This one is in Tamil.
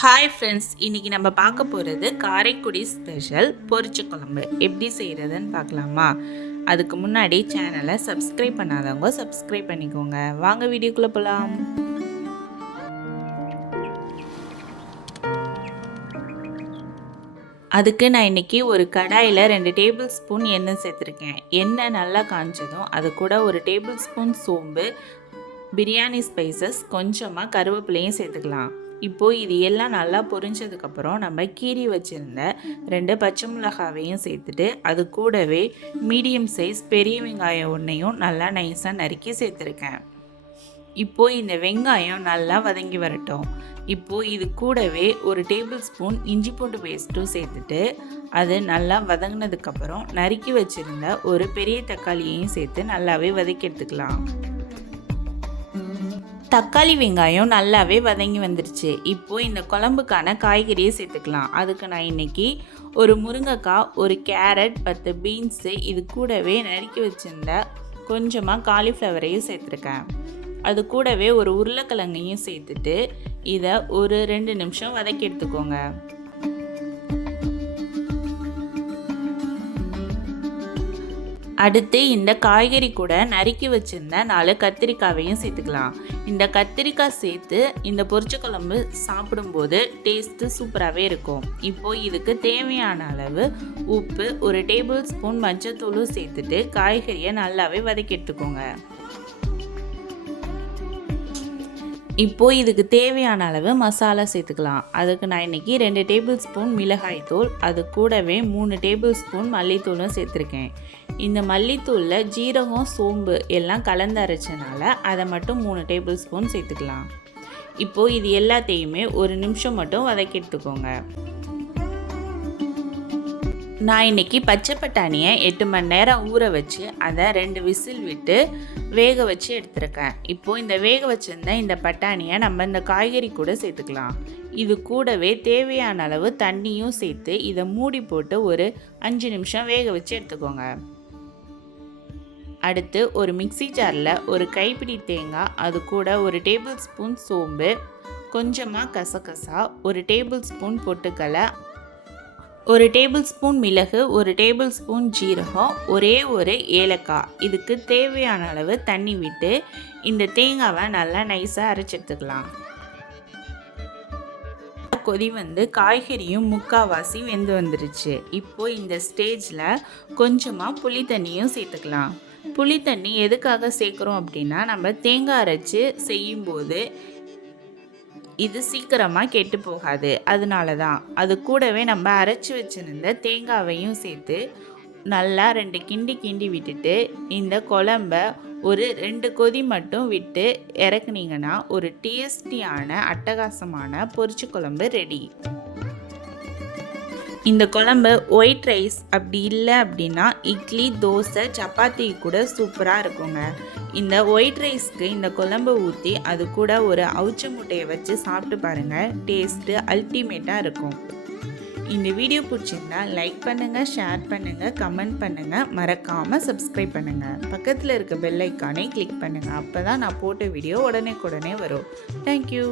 ஹாய் ஃப்ரெண்ட்ஸ், இன்றைக்கி நம்ம பார்க்க போகிறது காரைக்குடி ஸ்பெஷல் பொரிச்ச குழம்பு எப்படி செய்கிறதுன்னு பார்க்கலாமா? அதுக்கு முன்னாடி சேனலை சப்ஸ்கிரைப் பண்ணாதவங்க சப்ஸ்கிரைப் பண்ணிக்கோங்க. வாங்க வீடியோக்குள்ளே போகலாம். அதுக்கு நான் இன்றைக்கி ஒரு கடாயில் 2 டேபிள் ஸ்பூன் எண்ணெய் சேர்த்துருக்கேன். எண்ணெய் நல்லா காஞ்சதும் அது கூட ஒரு டேபிள் ஸ்பூன் சோம்பு, பிரியாணி ஸ்பைசஸ், கொஞ்சமாக கருவேப்பிலையும் சேர்த்துக்கலாம். இப்போது இது எல்லாம் நல்லா பொரிஞ்சதுக்கப்புறம் நம்ம கீரி வச்சுருந்த 2 பச்சை மிளகாவையும் சேர்த்துட்டு அது கூடவே மீடியம் சைஸ் பெரிய வெங்காயம் ஒன்றையும் நல்லா நைஸாக நறுக்கி சேர்த்துருக்கேன். இப்போது இந்த வெங்காயம் நல்லா வதங்கி வரட்டும். இப்போது இது கூடவே ஒரு டேபிள் ஸ்பூன் இஞ்சி பூண்டு பேஸ்ட்டும் சேர்த்துட்டு அது நல்லா வதங்கினதுக்கப்புறம் நறுக்கி வச்சுருந்த ஒரு பெரிய தக்காளியையும் சேர்த்து நல்லாவே வதக்கி எடுத்துக்கலாம். தக்காளி வெங்காயம் நல்லாவே வதங்கி வந்துடுச்சு. இப்போது இந்த குழம்புக்கான காய்கறியை சேர்த்துக்கலாம். அதுக்கு நான் இன்றைக்கி ஒரு முருங்கைக்காய், ஒரு கேரட், 10 பீன்ஸு, இது கூடவே நறுக்கி வச்சுருந்த கொஞ்சமாக காலிஃப்ளவரையும் சேர்த்துருக்கேன். அது கூடவே ஒரு உருளைக்கிழங்கையும் சேர்த்துட்டு இதை ஒரு 2 நிமிஷம் வதக்கி எடுத்துக்கோங்க. அடுத்து இந்த காய்கறி கூட நறுக்கி வச்சுருந்த 4 கத்திரிக்காயையும் சேர்த்துக்கலாம். இந்த கத்திரிக்காய் சேர்த்து இந்த பொரிச்ச குழம்பு சாப்பிடும்போது டேஸ்ட்டு சூப்பராகவே இருக்கும். இப்போது இதுக்கு தேவையான அளவு உப்பு, ஒரு டேபிள் ஸ்பூன் மஞ்சத்தூளும் சேர்த்துட்டு காய்கறியை நல்லாவே வதக்கி எடுத்துக்கோங்க. இப்போது இதுக்கு தேவையான அளவு மசாலா சேர்த்துக்கலாம். அதுக்கு நான் இன்றைக்கி 2 டேபிள் ஸ்பூன் மிளகாய் தூள், அது கூடவே 3 டேபிள் ஸ்பூன் மல்லித்தூளும் சேர்த்துருக்கேன். இந்த மல்லித்தூளில் ஜீரகம், சோம்பு எல்லாம் கலந்து அரைச்சனால அதை மட்டும் 3 டேபிள் ஸ்பூன் சேர்த்துக்கலாம். இப்போது இது எல்லாத்தையுமே ஒரு நிமிஷம் மட்டும் வதக்கி எடுத்துக்கோங்க. நான் இன்றைக்கி பச்சை பட்டாணியை 8 மணி நேரம் ஊற வச்சு அதை 2 விசில் விட்டு வேக வச்சு எடுத்துருக்கேன். இப்போது இந்த வேக வச்சுருந்த இந்த பட்டாணியை நம்ம இந்த காய்கறி கூட சேர்த்துக்கலாம். இது கூடவே தேவையான அளவு தண்ணியும் சேர்த்து இதை மூடி போட்டு ஒரு 5 நிமிஷம் வேக வச்சு எடுத்துக்கோங்க. அடுத்து ஒரு மிக்ஸி ஜாரில் ஒரு கைப்பிடி தேங்காய், அது கூட ஒரு டேபிள் ஸ்பூன் சோம்பு, கொஞ்சமாக கசகசா, ஒரு டேபிள் ஸ்பூன் பொட்டுக்கடலை, ஒரு டேபிள் ஸ்பூன் மிளகு, ஒரு டேபிள் ஸ்பூன் ஜீரகம், ஒரே ஒரு ஏலக்காய், இதுக்கு தேவையான அளவு தண்ணி விட்டு இந்த தேங்காவை நல்லா நைஸாக அரைச்சி எடுத்துக்கலாம். கொதி வந்து காய்கறியும் முக்கால்வாசி வெந்து வந்துருச்சு. இப்போது இந்த ஸ்டேஜில் கொஞ்சமாக புளி தண்ணியும் சேர்த்துக்கலாம். புளி தண்ணி எதுக்காக சேர்க்குறோம் அப்படின்னா, நம்ம தேங்காய் அரைச்சி செய்யும்போது இது சீக்கிரமாக கெட்டு போகாது, அதனால தான். அது கூடவே நம்ம அரைச்சி வச்சுருந்த தேங்காவையும் சேர்த்து நல்லா 2 கிண்டி விட்டுட்டு இந்த குழம்ப ஒரு 2 கொதி மட்டும் விட்டு இறக்குனீங்கன்னா ஒரு டேஸ்டியான அட்டகாசமான பொரிச்ச குழம்பு ரெடி. இந்த குழம்பு ஒயிட் ரைஸ் அப்படி இல்லை அப்படின்னா இட்லி, தோசை, சப்பாத்தி கூட சூப்பராக இருக்குங்க. இந்த ஒயிட் ரைஸ்க்கு இந்த குழம்பு ஊற்றி அது கூட ஒரு அவிச்ச முட்டையை வச்சு சாப்பிட்டு பாருங்கள், டேஸ்ட்டு அல்டிமேட்டாக இருக்கும். இந்த வீடியோ பிடிச்சிருந்தா லைக் பண்ணுங்கள், ஷேர் பண்ணுங்கள், கமெண்ட் பண்ணுங்கள், மறக்காமல் சப்ஸ்கிரைப் பண்ணுங்கள். பக்கத்தில் இருக்க பெல் ஐக்கானை கிளிக் பண்ணுங்கள். அப்போ தான் நான் போட்ட வீடியோ உடனே வரும். தேங்க்யூ.